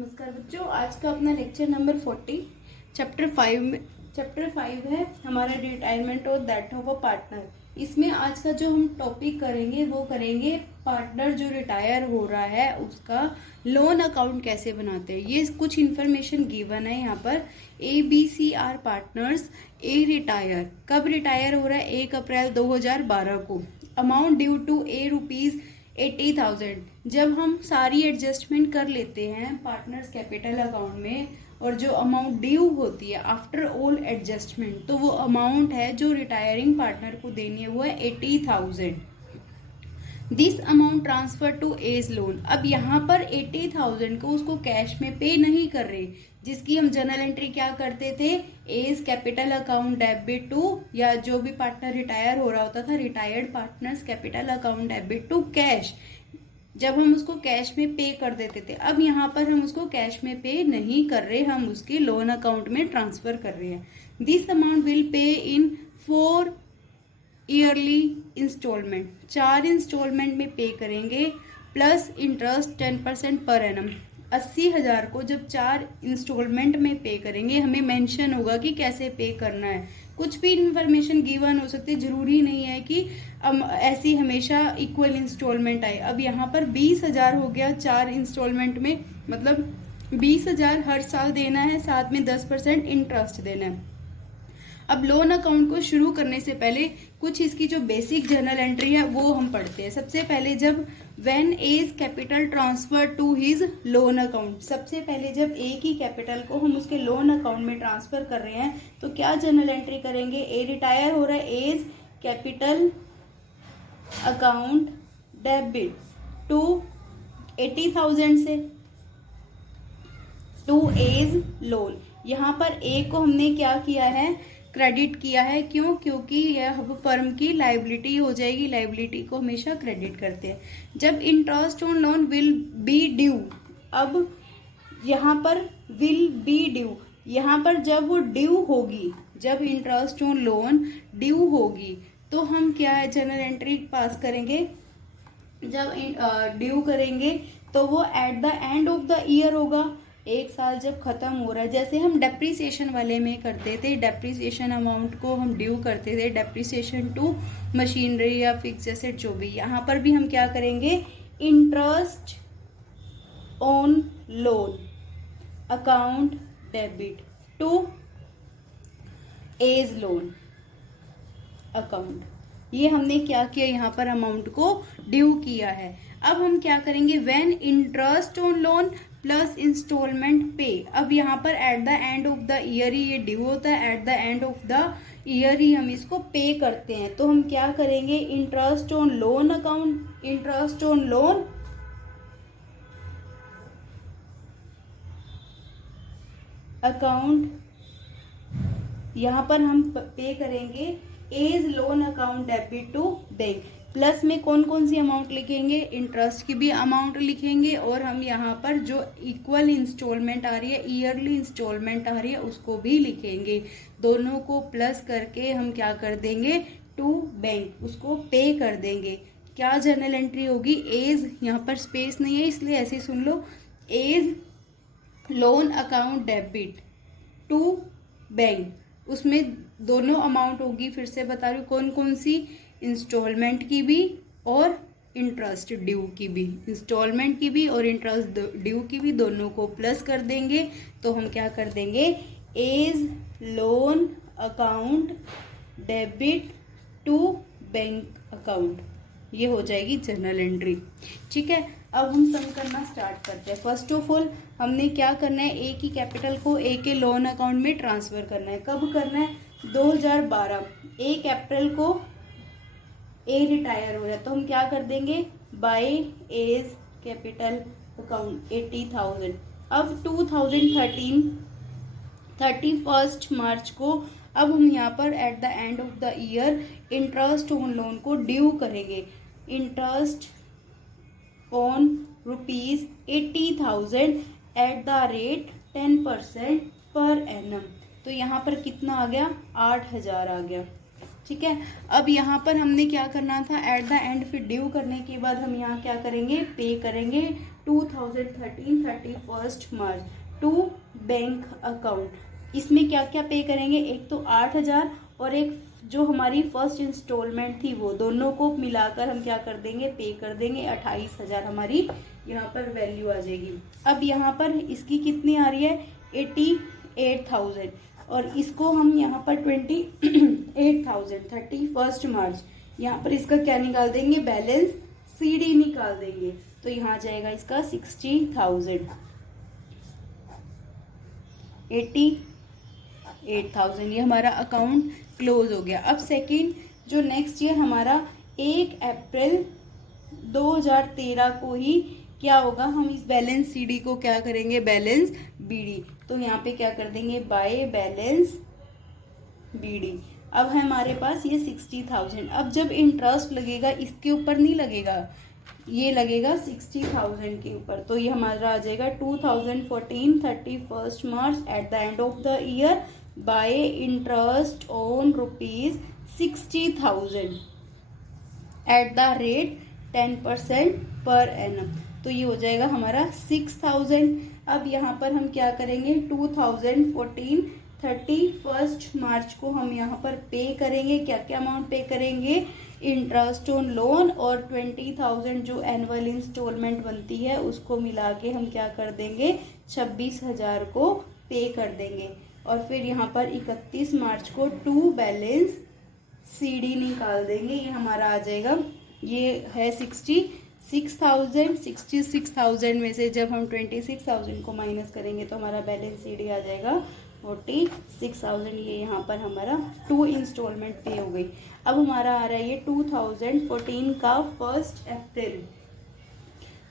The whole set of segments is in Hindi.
नमस्कार बच्चों, आज का अपना लेक्चर नंबर 40 चैप्टर 5 है हमारा रिटायरमेंट और दैट ऑफ अ पार्टनर। इसमें आज का जो हम टॉपिक करेंगे वो करेंगे पार्टनर जो रिटायर हो रहा है उसका लोन अकाउंट कैसे बनाते हैं। ये कुछ इन्फॉर्मेशन गिवन है यहाँ पर। ABC are partners. A retire कब रिटायर हो रहा है? 1 अप्रैल 2012 को। Amount due to A rupees 80,000। जब हम सारी एडजस्टमेंट कर लेते हैं पार्टनर्स कैपिटल अकाउंट में और जो अमाउंट ड्यू होती है आफ्टर ऑल एडजस्टमेंट, तो वो अमाउंट है जो रिटायरिंग पार्टनर को देनी है वो है 80,000। This amount transfer to A's loan. अब यहाँ पर 80,000 को उसको कैश में पे नहीं कर रहे, जिसकी हम जर्नल एंट्री क्या करते थे, A's capital account debit to, या जो भी पार्टनर रिटायर हो रहा होता था retired partners capital account debit to cash, जब हम उसको कैश में पे कर देते थे। अब यहाँ पर हम उसको कैश में पे नहीं कर रहे, हम उसके लोन अकाउंट में ट्रांसफर कर रहे हैं। This amount will pay in 4 yearly instalment. 4 instalment में पे करेंगे प्लस इंटरेस्ट 10% पर एनम। 80,000 को जब 4 इंस्टॉलमेंट में पे करेंगे, हमें मेंशन होगा कि कैसे पे करना है। कुछ भी इंफॉर्मेशन गिवन हो सकती है, जरूरी नहीं है कि ऐसी हमेशा इक्वल इंस्टॉलमेंट आए। अब यहाँ पर 20,000 हो गया 4 इंस्टॉलमेंट में, मतलब 20,000 हर साल देना है, साथ में 10% इंटरेस्ट देना है। अब लोन अकाउंट को शुरू करने से पहले कुछ इसकी जो बेसिक जर्नल एंट्री है वो हम पढ़ते हैं। सबसे पहले जब when A's capital transfer to his loan account, सबसे पहले जब ए की कैपिटल को हम उसके लोन अकाउंट में ट्रांसफर कर रहे हैं तो क्या जर्नल एंट्री करेंगे? ए रिटायर हो रहा है, A's capital account debit to 80,000 से टू एज लोन। यहाँ पर ए को हमने क्या किया है, क्रेडिट किया है। क्यों? क्योंकि यह फर्म की लाइबिलिटी हो जाएगी, लाइबिलिटी को हमेशा क्रेडिट करते हैं। जब interest on loan will be due, अब यहाँ पर विल बी ड्यू, यहाँ पर जब वो ड्यू होगी, जब इंटरेस्ट ऑन लोन ड्यू होगी तो हम क्या है जर्नल एंट्री पास करेंगे। जब ड्यू करेंगे तो वो eight the end of the year होगा, एक साल जब खत्म हो रहा है। जैसे हम डेप्रिसिएशन वाले में करते थे, डेप्रिसिएशन अमाउंट को हम ड्यू करते थे, डेप्रिसिएशन टू मशीनरी या फिक्स एसेट जो भी। यहाँ पर भी हम क्या करेंगे, interest on loan account debit to A's loan account. ये हमने क्या किया, यहाँ पर अमाउंट को ड्यू किया है। अब हम क्या करेंगे, when interest on loan plus instalment pay. अब यहाँ पर at the end of the year ही ये ड्यू होता है, at the end of the year ही हम इसको पे करते हैं। तो हम क्या करेंगे, interest on loan account, interest on loan account, यहाँ पर हम पे करेंगे as loan account debit to bank. Plus में कौन कौन सी अमाउंट लिखेंगे, इंटरेस्ट की भी अमाउंट लिखेंगे और हम यहाँ पर जो इक्वल इंस्टॉलमेंट आ रही है, ईयरली इंस्टॉलमेंट आ रही है, उसको भी लिखेंगे। दोनों को प्लस करके हम क्या कर देंगे, टू बैंक, उसको पे कर देंगे। क्या जर्नल एंट्री होगी, एज, यहाँ पर स्पेस नहीं है इसलिए ऐसे सुन लो, as loan account debit to bank. उसमें दोनों अमाउंट होगी, फिर से बता रही हूँ कौन कौन सी, इंस्टॉलमेंट की भी और इंटरेस्ट ड्यू की भी, इंस्टॉलमेंट की भी और इंटरेस्ट ड्यू की भी, दोनों को प्लस कर देंगे। तो हम क्या कर देंगे, A's loan account debit to bank account, ये हो जाएगी जर्नल एंट्री। ठीक है, अब हम सम करना स्टार्ट करते हैं। फर्स्ट ऑफ ऑल हमने क्या करना है, ए की कैपिटल को ए के लोन अकाउंट में ट्रांसफर करना है। कब करना है, 2012। 1 अप्रैल को ए रिटायर हो रहा है तो हम क्या कर देंगे, बाय एज कैपिटल अकाउंट 80,000। अब 2013 31 मार्च को अब हम यहाँ पर at the end of the year interest on loan को ड्यू करेंगे। Interest on rupees 80,000 eight the rate 10% per annum. तो यहाँ पर कितना आ गया, 8,000 आ गया। ठीक है। अब यहाँ पर हमने क्या करना था, एट द एंड फिर ड्यू करने के बाद हम यहाँ क्या करेंगे, पे करेंगे 2013 31 मार्च टू बैंक अकाउंट। इसमें क्या क्या पे करेंगे, एक तो 8,000 और एक जो हमारी फर्स्ट इंस्टॉलमेंट थी वो, दोनों को मिलाकर हम क्या कर देंगे, पे कर देंगे। 28,000 हमारी यहाँ पर वैल्यू आ जाएगी। अब यहाँ पर इसकी कितनी आ रही है, 88,000 और इसको हम यहाँ पर 28,000 31 मार्च, यहाँ पर इसका क्या निकाल देंगे, बैलेंस सीडी निकाल देंगे। तो यहाँ जाएगा इसका 60,000, 88,000, ये हमारा अकाउंट क्लोज हो गया। अब सेकंड जो नेक्स्ट ईयर हमारा 1 अप्रैल 2013 को ही क्या होगा, हम इस बैलेंस सीडी को क्या करेंगे, बैलेंस बीडी। तो यहाँ पे क्या कर देंगे, बाय बैलेंस बीडी। अब है हमारे पास ये 60,000। अब जब इंटरेस्ट लगेगा इसके ऊपर नहीं लगेगा, ये लगेगा 60,000 के ऊपर। तो ये हमारा आ जाएगा 2014 31 March at the end of the year by interest on ₹60,000 at the rate 10% per annum. तो ये हो जाएगा हमारा 6,000। अब यहाँ पर हम क्या करेंगे, 2014 31 मार्च को हम यहाँ पर पे करेंगे। क्या क्या अमाउंट पे करेंगे, इंटरेस्ट ऑन लोन और 20,000 जो एनुअल इंस्टॉलमेंट बनती है उसको मिला के हम क्या कर देंगे, 26,000 को पे कर देंगे। और फिर यहाँ पर 31 मार्च को टू बैलेंस सीडी निकाल देंगे। ये हमारा आ जाएगा, ये है 66,000 में से जब हम 26,000 को माइनस करेंगे तो हमारा बैलेंस सीडी आ जाएगा 46,000। ये यहाँ पर हमारा 2 इंस्टॉलमेंट पे हो गई। अब हमारा आ रहा है ये 2014 का 1 अप्रैल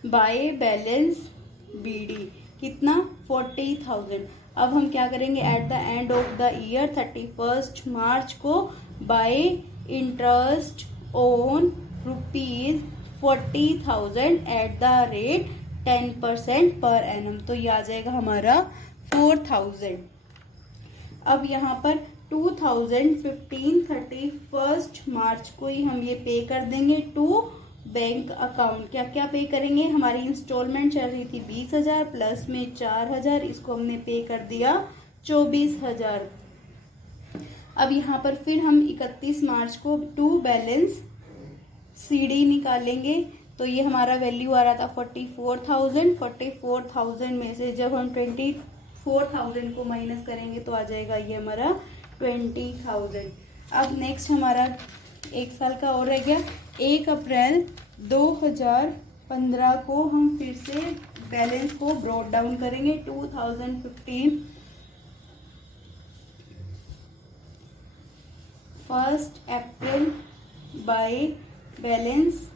बाय बैलेंस बीडी, कितना, 40,000। अब हम क्या करेंगे, eight the end of the year 31 मार्च को bye interest on ₹40,000 eight the rate 10% per annum. तो ये आ जाएगा हमारा 4,000। अब यहाँ पर 2015 31 मार्च को ही हम ये पे कर देंगे टू बैंक अकाउंट। क्या क्या पे करेंगे, हमारी इंस्टॉलमेंट चल रही थी 20,000 प्लस में 4,000, इसको हमने पे कर दिया 24,000। अब यहाँ पर फिर हम 31 मार्च को टू बैलेंस सीडी निकालेंगे। तो ये हमारा वैल्यू आ रहा था 44,000। 44,000 में से जब हम 24,000 को माइनस करेंगे तो आ जाएगा ये हमारा 20,000। अब नेक्स्ट हमारा 1 साल का और रह गया। 1 अप्रैल 2015 को हम फिर से बैलेंस को ब्रॉट डाउन करेंगे। 2015 1 April by balance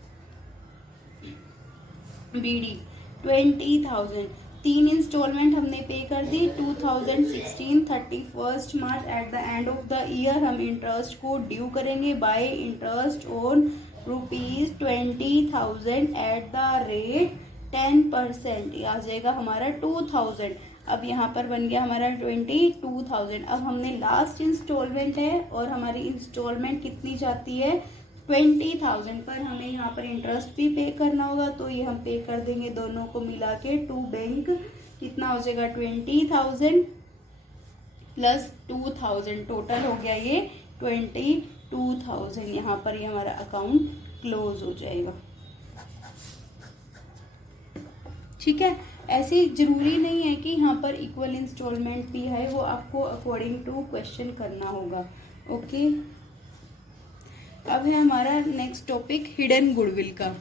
BD 20,000। 3 instalment हमने पे कर दी। 2016 31 March at the end of the year हम इंटरेस्ट को ड्यू करेंगे by interest on ₹20,000 at the rate 10%। आ जाएगा हमारा 2,000। अब यहाँ पर बन गया हमारा 22,000। अब हमने लास्ट इंस्टॉलमेंट है और हमारी इंस्टॉलमेंट कितनी जाती है, 20,000 पर हमें यहाँ पर इंटरेस्ट भी पे करना होगा। तो ये हम पे कर देंगे दोनों को मिला के टू बैंक। कितना हो जाएगा, 20,000 प्लस 2,000, टोटल हो गया ये 22,000। यहाँ पर ये हमारा अकाउंट क्लोज हो जाएगा। ठीक है, ऐसे जरूरी नहीं है कि यहाँ पर इक्वल इंस्टॉलमेंट भी है, वो आपको अकॉर्डिंग टू क्वेश्चन करना होगा। ओके, अब है हमारा नेक्स्ट टॉपिक हिडन गुडविल का।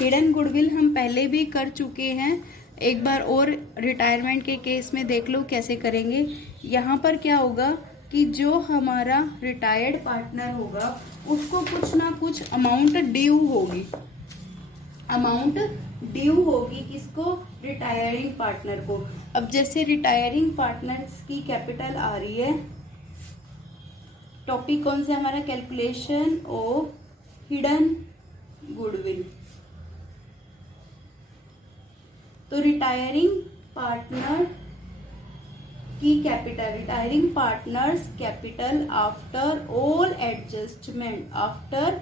हिडन गुडविल हम पहले भी कर चुके हैं, एक बार और रिटायरमेंट के केस में देख लो कैसे करेंगे। यहाँ पर क्या होगा कि जो हमारा रिटायर्ड पार्टनर होगा उसको कुछ ना कुछ अमाउंट ड्यू होगी। अमाउंट ड्यू होगी किसको, रिटायरिंग पार्टनर को। अब जैसे रिटायरिंग पार्टनर्स की कैपिटल आ रही है, टॉपिक कौन सा हमारा, कैलकुलेशन ऑफ हिडन गुडविल। तो रिटायरिंग पार्टनर की capital, retiring partners capital after all adjustment, after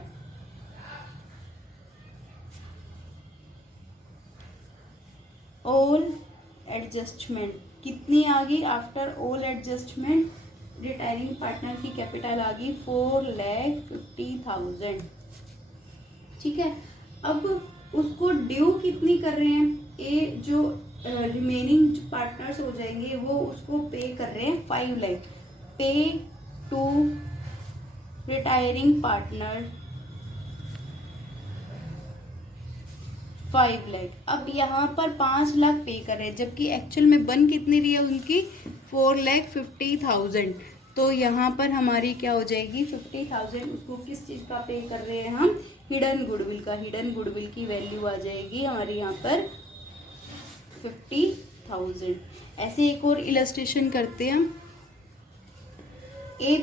all adjustment कितनी आ गई? After all adjustment retiring partner की कैपिटल आ गई 4,50,000। ठीक है, अब उसको ड्यू कितनी कर रहे हैं? ए जो रिमेनिंग पार्टनर्स हो जाएंगे वो उसको पे कर रहे हैं 5 लाख। पे टू रिटायरिंग पार्टनर 5 लाख। अब यहाँ पर 5 लाख पे कर रहे हैं, जबकि एक्चुअल में बन कितनी रही है उनकी? 4,50,000। तो यहाँ पर हमारी क्या हो जाएगी? 50,000 उसको किस चीज का पे कर रहे हैं हम? हिडन गुडविल का। हिडन गुडविल की वैल्यू आ जाएगी हमारी यहाँ पर 50,000। ऐसे एक और इलस्ट्रेशन करते हैं हम। ए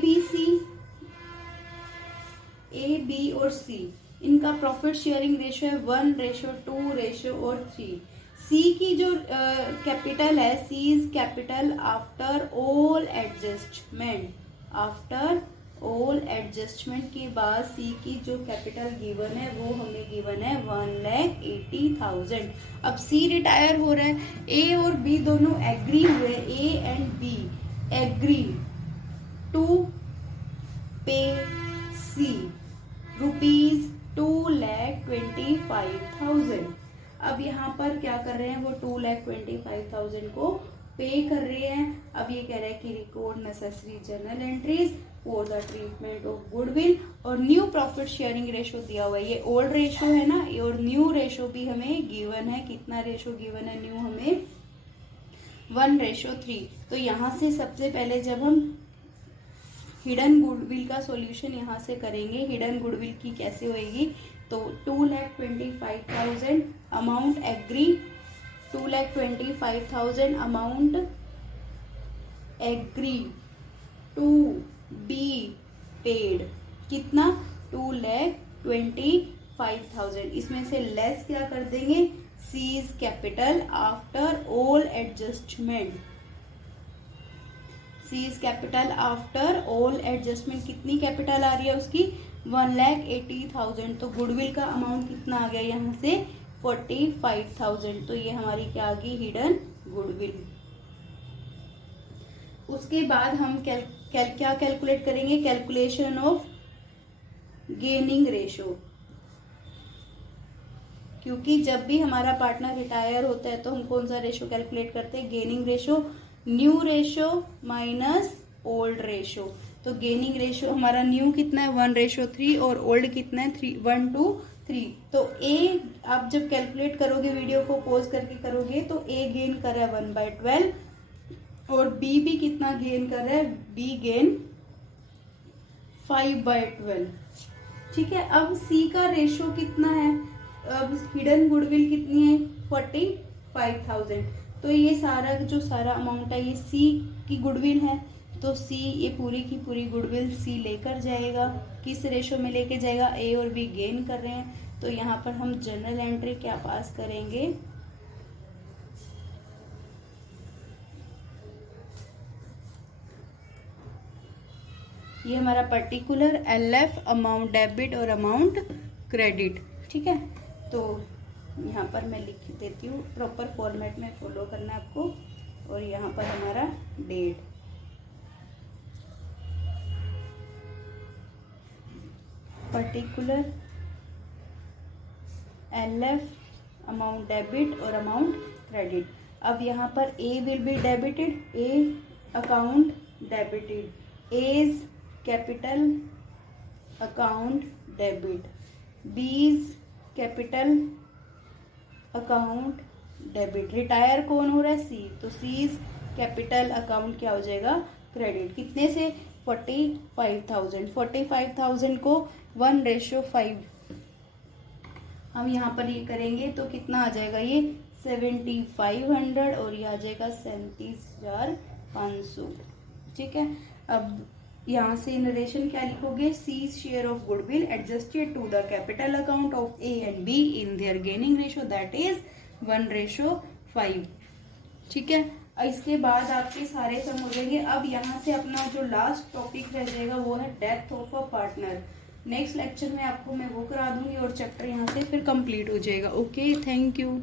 बी और सी, इनका प्रॉफिट शेयरिंग रेशियो है 1:2 रेशियो और 3। सी की जो कैपिटल है, C is capital after all adjustment. After all adjustment के बाद सी की जो कैपिटल गिवन है वो हमें गिवन है 1,80,000। अब सी रिटायर हो रहा है, ए और बी दोनों एग्री हुए, A and B agree to pay C ₹2,25,000। अब यहाँ पर क्या कर रहे हैं? वो 2,25,000 को पे कर रहे हैं। अब ये कह रहे हैं कि record necessary journal entries for the treatment of goodwill, और न्यू प्रॉफिट शेयरिंग रेशो दिया हुआ है। ये ओल्ड रेशो है ना, और न्यू रेशो भी हमें गिवन है। कितना रेशो गिवन है न्यू हमें? 1:3। तो यहाँ से सबसे पहले जब हम हिडन गुडविल का सॉल्यूशन यहाँ से करेंगे, हिडन गुडविल की कैसे होएगी? तो 2,25,000 amount agree, 2,25,000 amount agree to be paid. कितना? 2,25,000। इसमें से लेस क्या कर देंगे? C's capital after all adjustment. C's capital after all adjustment कितनी कैपिटल आ रही है उसकी? 1,80,000। तो गुडविल का अमाउंट कितना आ गया यहाँ से? 45,000। तो ये हमारी क्या आ गई? Hidden goodwill. उसके बाद हम क्या कैलकुलेट करेंगे? Calculation of gaining ratio. क्योंकि जब भी हमारा पार्टनर रिटायर होता है तो हम कौन सा रेशो कैलकुलेट करते हैं? Gaining ratio. New ratio minus old ratio. तो गेनिंग रेशो हमारा न्यू कितना है? 1:3 और ओल्ड कितना है? 1:3। तो ए आप जब कैलकुलेट करोगे, वीडियो को पॉज करके करोगे, तो ए गेन कर रहा है 1/12 और बी भी कितना गेन कर रहा है? B gain 5/12। ठीक है, अब सी का रेशो कितना है? अब हिडन गुडविल कितनी है? 45,000। तो ये सारा जो सारा अमाउंट है ये सी की गुडविल है, तो सी ये पूरी की पूरी गुडविल सी लेकर जाएगा। किस रेशो में लेके जाएगा? ए और बी गेन कर रहे हैं, तो यहाँ पर हम जर्नल एंट्री क्या पास करेंगे? ये हमारा पर्टिकुलर एलएफ अमाउंट डेबिट और अमाउंट क्रेडिट। ठीक है, तो यहाँ पर मैं लिख देती हूँ, प्रॉपर फॉर्मेट में फॉलो करना है आपको। और यहाँ पर हमारा date, particular LF amount debit और अमाउंट क्रेडिट। अब यहाँ पर A will be debited, A account debited, as capital account debit, B's capital account debit. Retire कौन हो रहा है? सी, तो सीज कैपिटल अकाउंट क्या हो जाएगा? क्रेडिट। कितने से? 45,000। 45,000 को 1:5 हम यहाँ पर ये करेंगे तो कितना आ जाएगा? ये 7,500 और ये आ जाएगा 37,500। ठीक है, अब यहाँ से नरेशन क्या लिखोगे? C's share of goodwill adjusted to the capital account of A and B in their gaining ratio that is 1:5। ठीक है, इसके बाद आपके सारे सम हो जाएंगे। अब यहाँ से अपना जो लास्ट टॉपिक रह जाएगा वो है death of a partner. Next lecture में आपको मैं वो करा दूंगी और चैप्टर यहाँ से फिर कंप्लीट हो जाएगा। Okay, thank you.